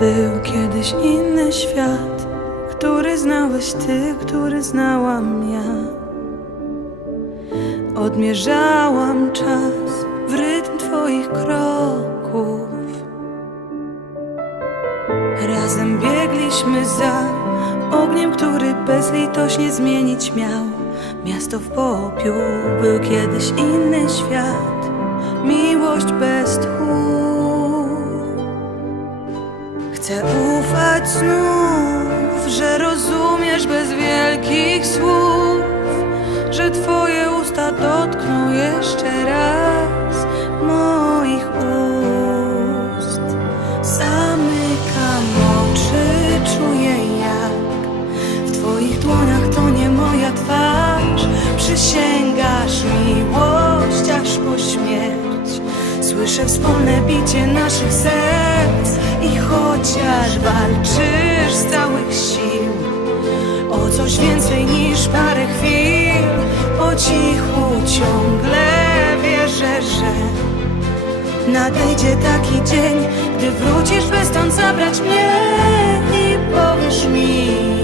Był kiedyś inny świat, który znałeś ty, który znałam ja. Odmierzałam czas w rytm twoich kroków. Razem biegliśmy za ogniem, który bezlitośnie zmienić miał. Miasto w popiół był kiedyś inny świat, miłość bez tchu. Znów, że rozumiesz bez wielkich słów, że twoje usta dotkną jeszcze raz moich ust. Zamykam oczy, czuję jak w twoich dłoniach to nie moja twarz. Przysięgasz miłość aż po śmierć. Słyszę wspólne bicie naszych serc i chociaż walczysz z całych sił o coś więcej niż parę chwil, po cichu ciągle wierzę, że nadejdzie taki dzień, gdy wrócisz, by stąd zabrać mnie i powiesz mi.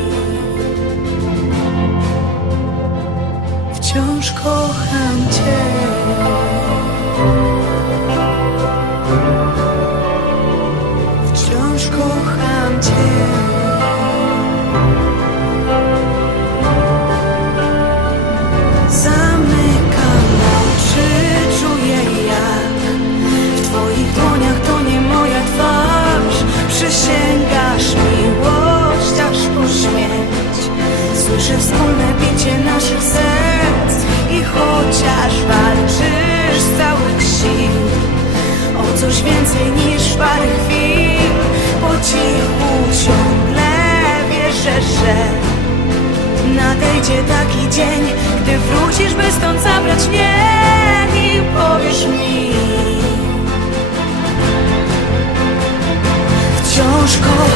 Naszych serc i chociaż walczysz z całych sił o coś więcej niż parę chwil, po cichu ciągle wierzę, że Nadejdzie taki dzień, gdy wrócisz, by stąd zabrać mnie. I powiesz mi Wciąż kocham